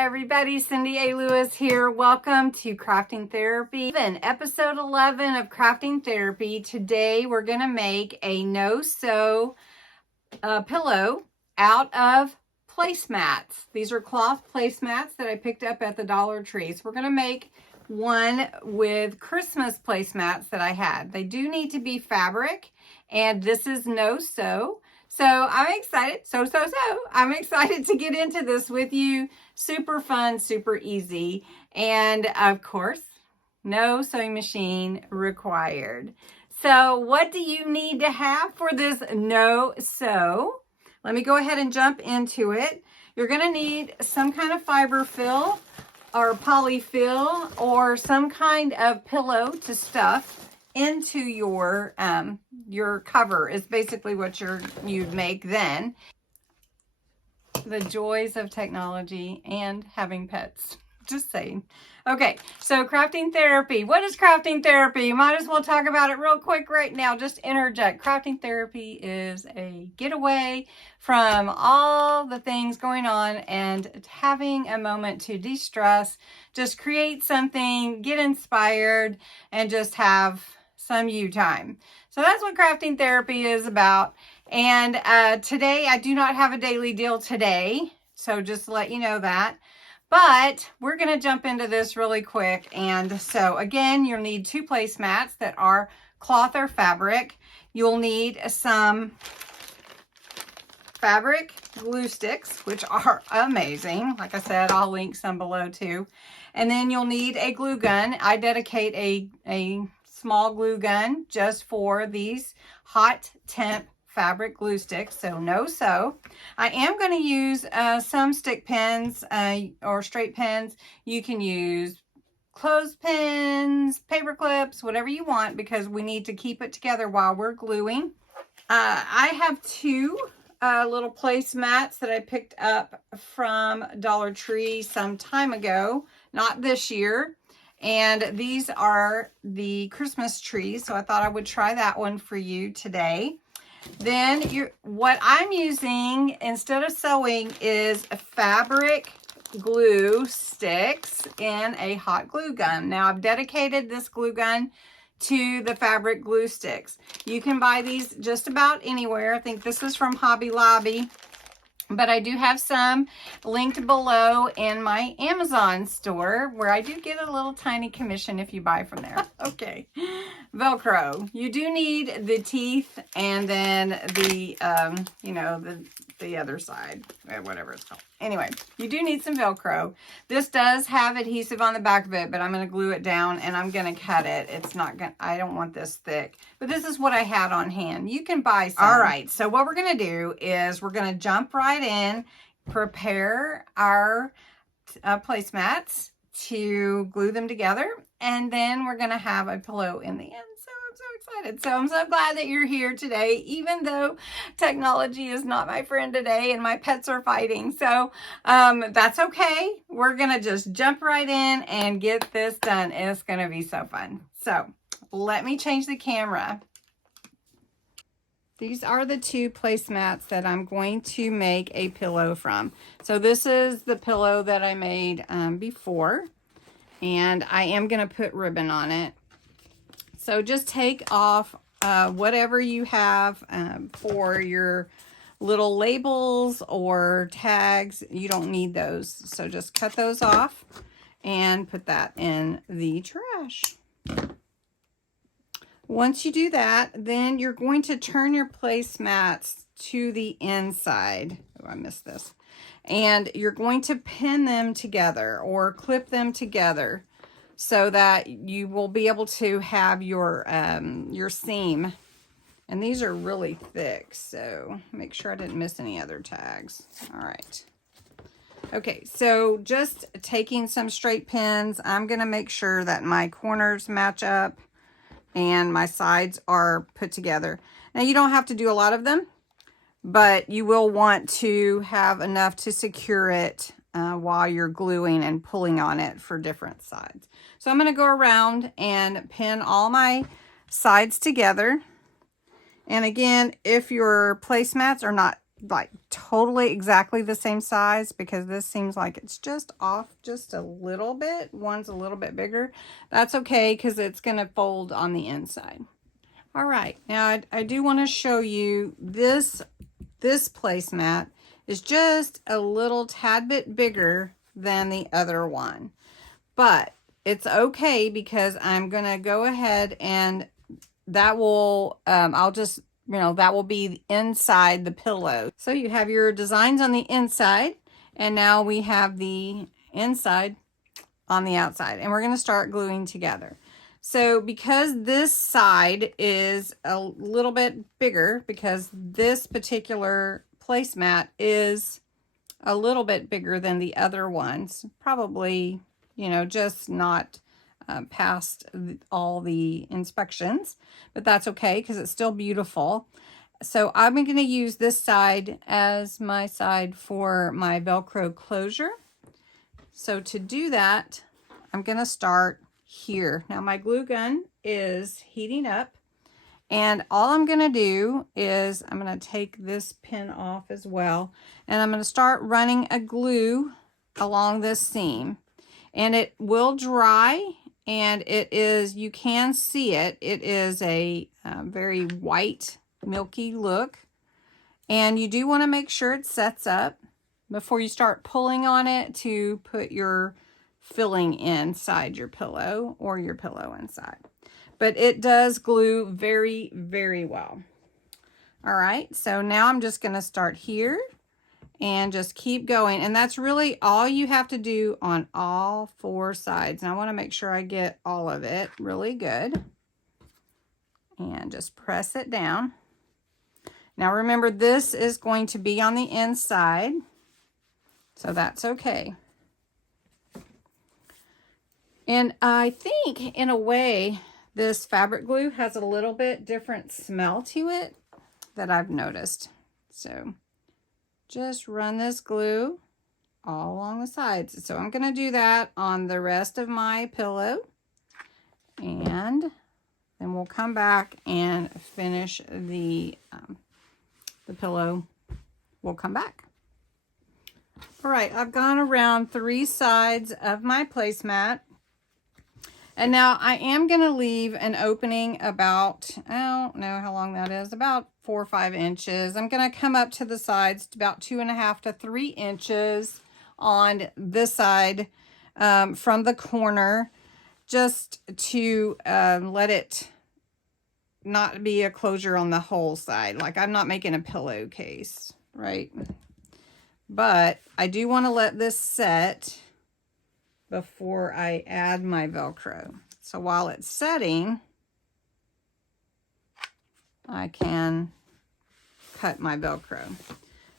Hi everybody, Cindy A. Lewis here. Welcome to Crafting Therapy, episode 11 of Crafting Therapy. Today we're going to make a no-sew pillow out of placemats. These are cloth placemats that I picked up at the Dollar Tree. So we're going to make one with Christmas placemats that I had. They do need to be fabric, and this is no-sew. So I'm excited, I'm excited to get into this with you. Super fun, super easy. And of course, no sewing machine required. So what do you need to have for this no-sew? Let me go ahead and jump into it. You're gonna need some kind of fiber fill or polyfill or some kind of pillow to stuff into your cover is basically what you'd make then. The joys of technology and having pets. Just saying. Okay, so crafting therapy. What is crafting therapy? Might as well talk about it real quick right now. Just interject. Crafting therapy is a getaway from all the things going on and having a moment to de-stress. Just create something, get inspired, and just have some you time. So that's what crafting therapy is about. And today I do not have a daily deal today, so just to let you know that. But we're going to jump into this really quick. And so again, you'll need 2 placemats that are cloth or fabric. You'll need some fabric glue sticks, which are amazing. Like I said, I'll link some below too. And then you'll need a glue gun. I dedicate a small glue gun just for these hot temp fabric glue sticks, so no sew. I am going to use some stick pins or straight pins. You can use clothespins, paper clips, whatever you want, because we need to keep it together while we're gluing. I have 2 little placemats that I picked up from Dollar Tree some time ago, not this year. And these are the Christmas trees, so I thought I would try that one for you today. Then what I'm using instead of sewing is a fabric glue sticks in a hot glue gun. Now I've dedicated this glue gun to the fabric glue sticks. You can buy these just about anywhere. I think this is from Hobby Lobby. But I do have some linked below in my Amazon store where I do get a little tiny commission if you buy from there. Okay. Velcro. You do need the teeth and then the, the other side, whatever it's called. Anyway, you do need some Velcro. This does have adhesive on the back of it, but I'm going to glue it down and I'm going to cut it. It's not going I don't want this thick, but this is what I had on hand. You can buy some. All right. So what we're going to do is we're going to jump right in, prepare our placemats to glue them together, and then we're going to have a pillow in the end. So I'm so excited. So I'm so glad that you're here today, even though technology is not my friend today and my pets are fighting. So that's okay. We're going to just jump right in and get this done. It's going to be so fun. So let me change the camera. These are the 2 placemats that I'm going to make a pillow from. So this is the pillow that I made before, and I am going to put ribbon on it. So just take off whatever you have for your little labels or tags. You don't need those. So just cut those off and put that in the trash. Once you do that, then you're going to turn your placemats to the inside. Oh, I missed this. And you're going to pin them together or clip them together so that you will be able to have your seam. And these are really thick, so make sure I didn't miss any other tags. All right. Okay, so just taking some straight pins, I'm going to make sure that my corners match up and my sides are put together. Now you don't have to do a lot of them, but you will want to have enough to secure it while you're gluing and pulling on it for different sides. So I'm going to go around and pin all my sides together. And again, if your placemats are not like totally exactly the same size, because this seems like it's just off just a little bit. One's a little bit bigger. That's okay, because it's going to fold on the inside. All right, now I do want to show you this placemat is just a little tad bit bigger than the other one, but it's okay, because I'm going to go ahead and that will, I'll just, you know, that will be inside the pillow. So you have your designs on the inside, and now we have the inside on the outside, and we're going to start gluing together. So because this side is a little bit bigger, because this particular placemat is a little bit bigger than the other ones, probably, you know, just not past all the inspections, but that's okay, because it's still beautiful. So I'm going to use this side as my side for my Velcro closure. So to do that, I'm going to start here. Now my glue gun is heating up, and all I'm going to do is I'm going to take this pin off as well, and I'm going to start running a glue along this seam, and it will dry. And it is, you can see it, it is a very white, milky look. And you do want to make sure it sets up before you start pulling on it to put your filling inside your pillow, or your pillow inside. But it does glue very, very well. All right, so now I'm just going to start here and just keep going. And that's really all you have to do on all 4 sides. And I want to make sure I get all of it really good. And just press it down. Now remember, this is going to be on the inside, so that's okay. And I think, in a way, this fabric glue has a little bit different smell to it that I've noticed. So just run this glue all along the sides. So I'm going to do that on the rest of my pillow, and then we'll come back and finish the pillow. We'll come back. All right, I've gone around 3 sides of my placemat, and now I am going to leave an opening about, I don't know how long that is, about 4 or 5 inches. I'm going to come up to the sides to about 2.5 to 3 inches on this side from the corner, just to let it not be a closure on the whole side. Like, I'm not making a pillowcase, right? But I do want to let this set before I add my Velcro. So while it's setting, I can cut my Velcro.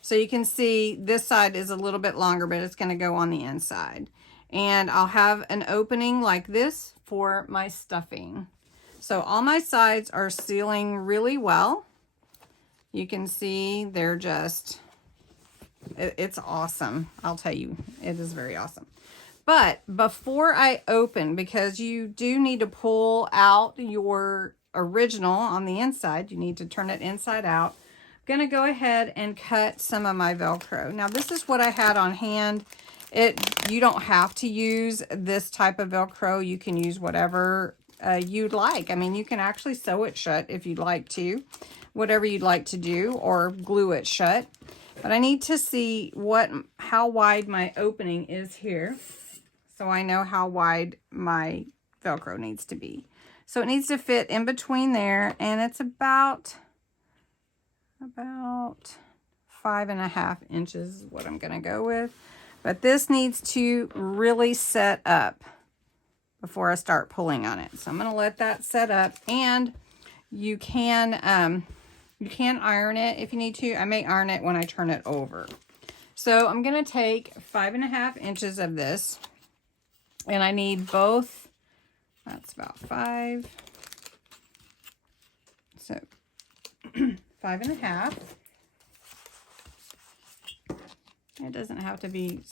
So you can see this side is a little bit longer, but it's going to go on the inside. And I'll have an opening like this for my stuffing. So all my sides are sealing really well. You can see they're just, it's awesome. I'll tell you, it is very awesome. But before I open, because you do need to pull out your original on the inside, you need to turn it inside out. I'm going to go ahead and cut some of my Velcro. Now this is what I had on hand. You don't have to use this type of Velcro. You can use whatever you'd like. I mean, you can actually sew it shut if you'd like to, whatever you'd like to do, or glue it shut. But I need to see how wide my opening is here, so I know how wide my Velcro needs to be. So it needs to fit in between there, and it's about 5.5 inches is what I'm going to go with. But this needs to really set up before I start pulling on it. So I'm going to let that set up, and you can iron it if you need to. I may iron it when I turn it over. So I'm going to take 5.5 inches of this, and I need both. That's about 5. So 5.5. It doesn't have to be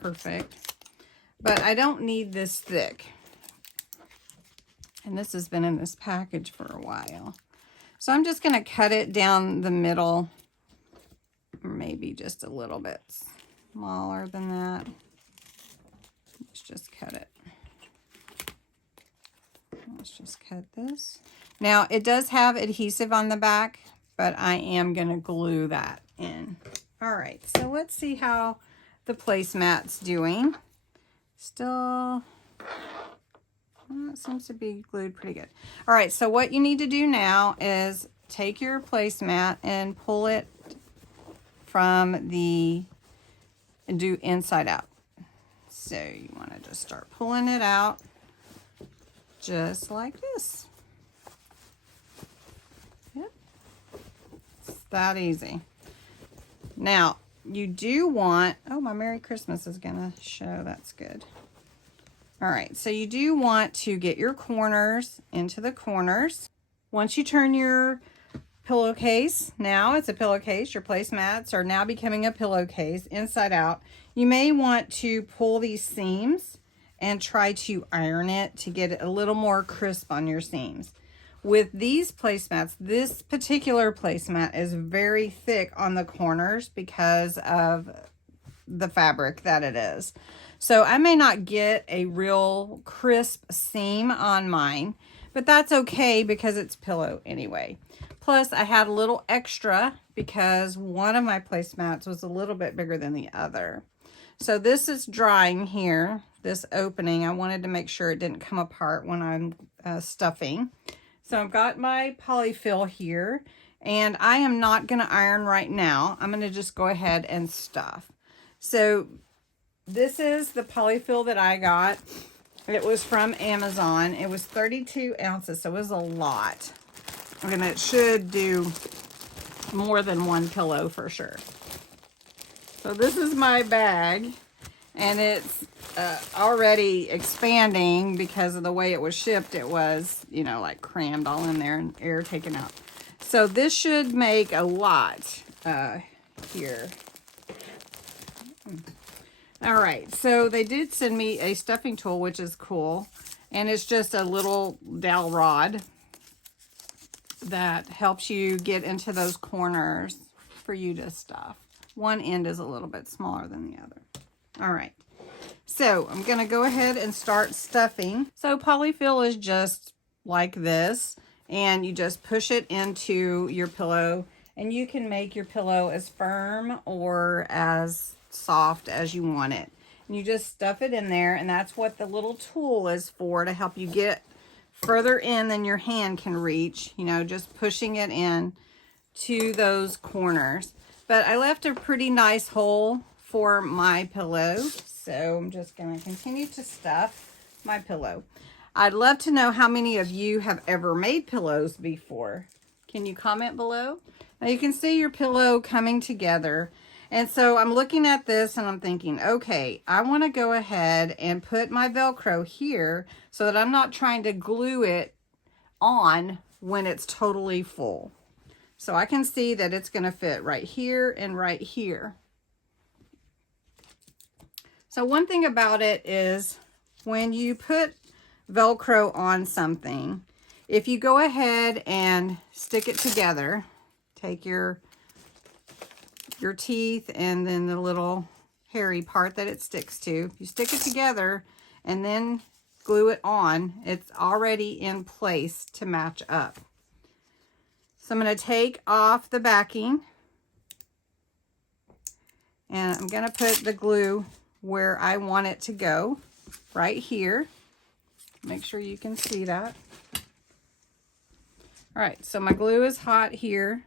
perfect, but I don't need this thick. And this has been in this package for a while. So I'm just going to cut it down the middle maybe just a little bit smaller than that. Let's just cut it. Let's just cut this. Now, it does have adhesive on the back, but I am going to glue that in. All right, so let's see how the placemat's doing. Still, it seems to be glued pretty good. All right, so what you need to do now is take your placemat and pull it from the, and do inside out. So you want to just start pulling it out just like this. Yep, it's that easy. Now, you do want, oh, my Merry Christmas is gonna show, that's good. All right, so you do want to get your corners into the corners. Once you turn your pillowcase, now it's a pillowcase, your placemats are now becoming a pillowcase inside out. You may want to pull these seams and try to iron it to get it a little more crisp on your seams. With these placemats, this particular placemat is very thick on the corners because of the fabric that it is. So I may not get a real crisp seam on mine, but that's okay because it's pillow anyway. Plus I had a little extra because one of my placemats was a little bit bigger than the other. So this is drying here, this opening. I wanted to make sure it didn't come apart when I'm stuffing. So I've got my polyfill here, and I am not going to iron right now. I'm going to just go ahead and stuff. So this is the polyfill that I got. It was from Amazon. It was 32 ounces, so it was a lot. And it should do more than one pillow for sure. So this is my bag, and it's already expanding because of the way it was shipped. It was, you know, like crammed all in there and air taken out. So this should make a lot here. All right, so they did send me a stuffing tool, which is cool. And it's just a little dowel rod that helps you get into those corners for you to stuff. One end is a little bit smaller than the other. All right, so I'm gonna go ahead and start stuffing. So polyfill is just like this, and you just push it into your pillow, and you can make your pillow as firm or as soft as you want it. And you just stuff it in there, and that's what the little tool is for, to help you get further in than your hand can reach, you know, just pushing it in to those corners. But I left a pretty nice hole for my pillow, so I'm just going to continue to stuff my pillow. I'd love to know how many of you have ever made pillows before. Can you comment below? Now you can see your pillow coming together. And so I'm looking at this and I'm thinking, okay, I want to go ahead and put my Velcro here so that I'm not trying to glue it on when it's totally full. So I can see that it's going to fit right here and right here. So one thing about it is when you put Velcro on something, if you go ahead and stick it together, take your teeth and then the little hairy part that it sticks to, you stick it together and then glue it on, it's already in place to match up. So I'm going to take off the backing, and I'm going to put the glue where I want it to go, right here. Make sure you can see that. All right, so my glue is hot here.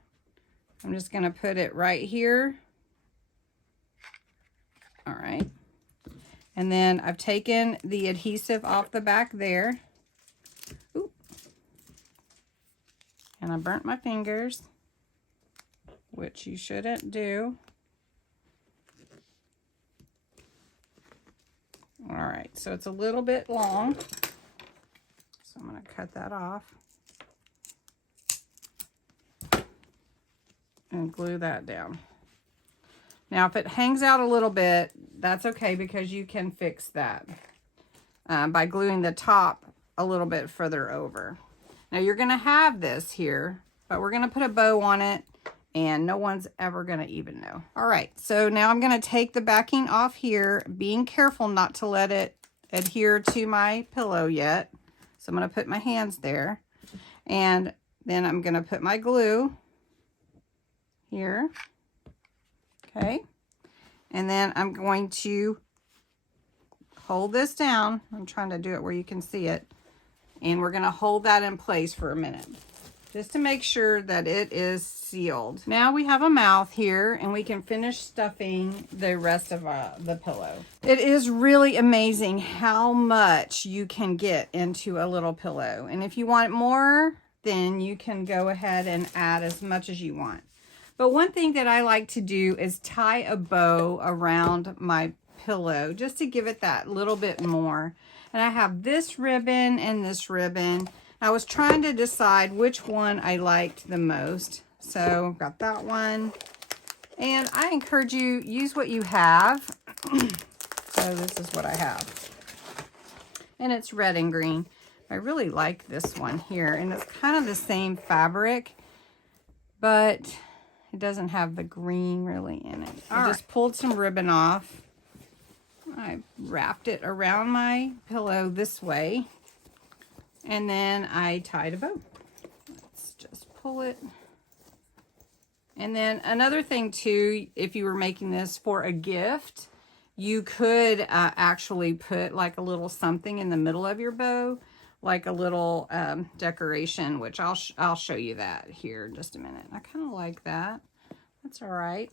I'm just going to put it right here. All right. And then I've taken the adhesive off the back there. Ooh. And I burnt my fingers, which you shouldn't do. All right, so it's a little bit long. So I'm going to cut that off and glue that down. Now, if it hangs out a little bit, that's okay, because you can fix that by gluing the top a little bit further over. Now, you're going to have this here, but we're going to put a bow on it, and no one's ever going to even know. All right, so now I'm going to take the backing off here, being careful not to let it adhere to my pillow yet. So I'm going to put my hands there, and then I'm going to put my glue here. Okay, and then I'm going to hold this down. I'm trying to do it where you can see it. And we're going to hold that in place for a minute, just to make sure that it is sealed. Now we have a mouth here, and we can finish stuffing the rest of the pillow. It is really amazing how much you can get into a little pillow. And if you want more, then you can go ahead and add as much as you want. But one thing that I like to do is tie a bow around my pillow, just to give it that little bit more. And I have this ribbon and this ribbon. I was trying to decide which one I liked the most. So I've got that one. And I encourage you, use what you have. So this is what I have. And it's red and green. I really like this one here. And it's kind of the same fabric, but it doesn't have the green really in it. I just pulled some ribbon off. I wrapped it around my pillow this way, and then I tied a bow. Let's just pull it. And then another thing too, if you were making this for a gift, you could actually put like a little something in the middle of your bow, like a little decoration, which I'll show you that here in just a minute. I kind of like that. That's all right.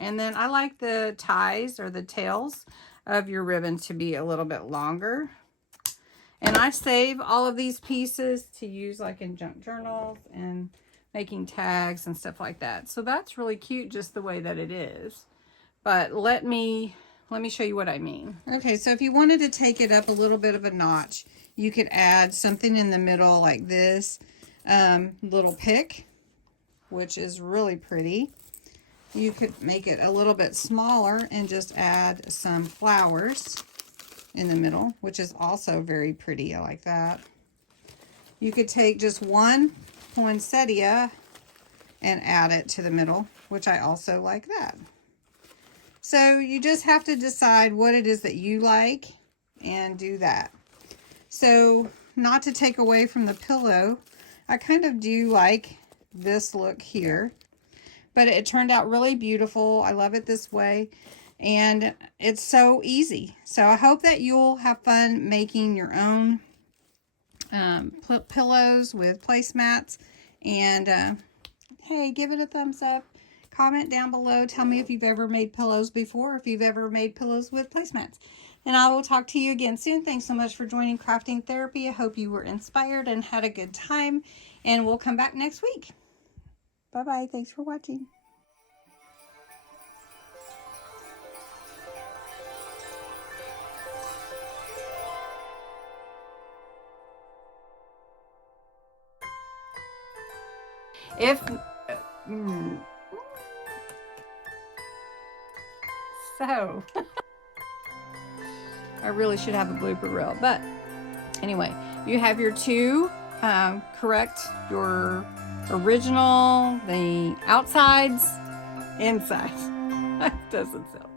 And then I like the ties or the tails of your ribbon to be a little bit longer. And I save all of these pieces to use like in junk journals and making tags and stuff like that. So that's really cute just the way that it is. But let me show you what I mean. Okay, so if you wanted to take it up a little bit of a notch, you could add something in the middle like this little pick, which is really pretty. You could make it a little bit smaller and just add some flowers in the middle, which is also very pretty. I like that. You could take just one poinsettia and add it to the middle, which I also like that. So you just have to decide what it is that you like and do that. So not to take away from the pillow, I kind of do like this look here. But it turned out really beautiful. I love it this way. And it's so easy. So I hope that you'll have fun making your own pillows with placemats. And hey, give it a thumbs up. Comment down below. Tell me if you've ever made pillows before, if you've ever made pillows with placemats. And I will talk to you again soon. Thanks so much for joining Crafting Therapy. I hope you were inspired and had a good time. And we'll come back next week. Bye-bye. Thanks for watching. So, I really should have a blooper reel, but anyway, you have your two, correct your original, the outsides, insides. That doesn't sound